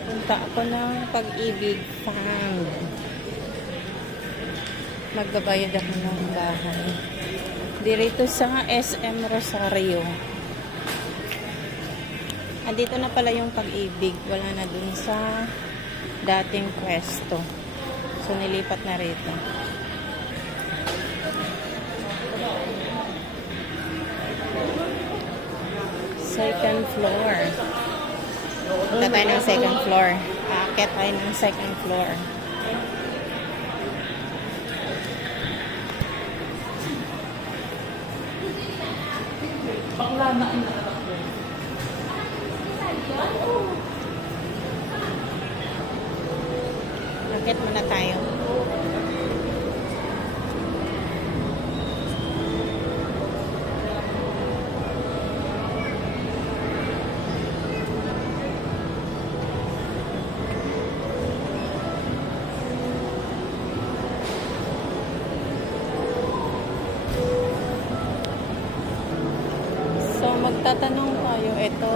Pupunta ako ng Pag-ibig Fund. Magbabayad ako ng bahay. Dito sa SM Rosario. Andito na pala yung Pag-ibig. Wala na dun sa dating pwesto. So, nilipat na rito. Second floor. Punta tayo ng second floor. Aakyat tayo ng second floor. Bakla na ang nakatakbo. Aakyat muna tayo. So, magtatanong tayo. Ito,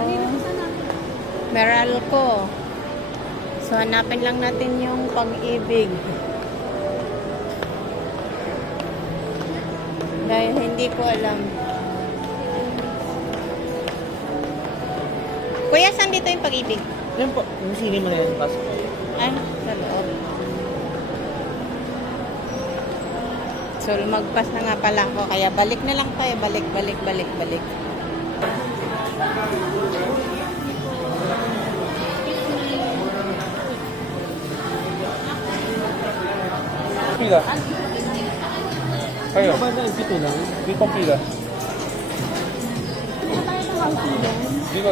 Meralco. So, hanapin lang natin yung Pag-ibig. Dahil hindi ko alam. Kuya, saan dito yung Pag-ibig? Yan po, yung sini mo na yan. Pasok ko. Ay, sa loob. So, lumagpas na nga pala ako. Kaya balik na lang tayo. Balik. Pila? Kayo? Ba na, dito lang. Dito pang pila. Dito,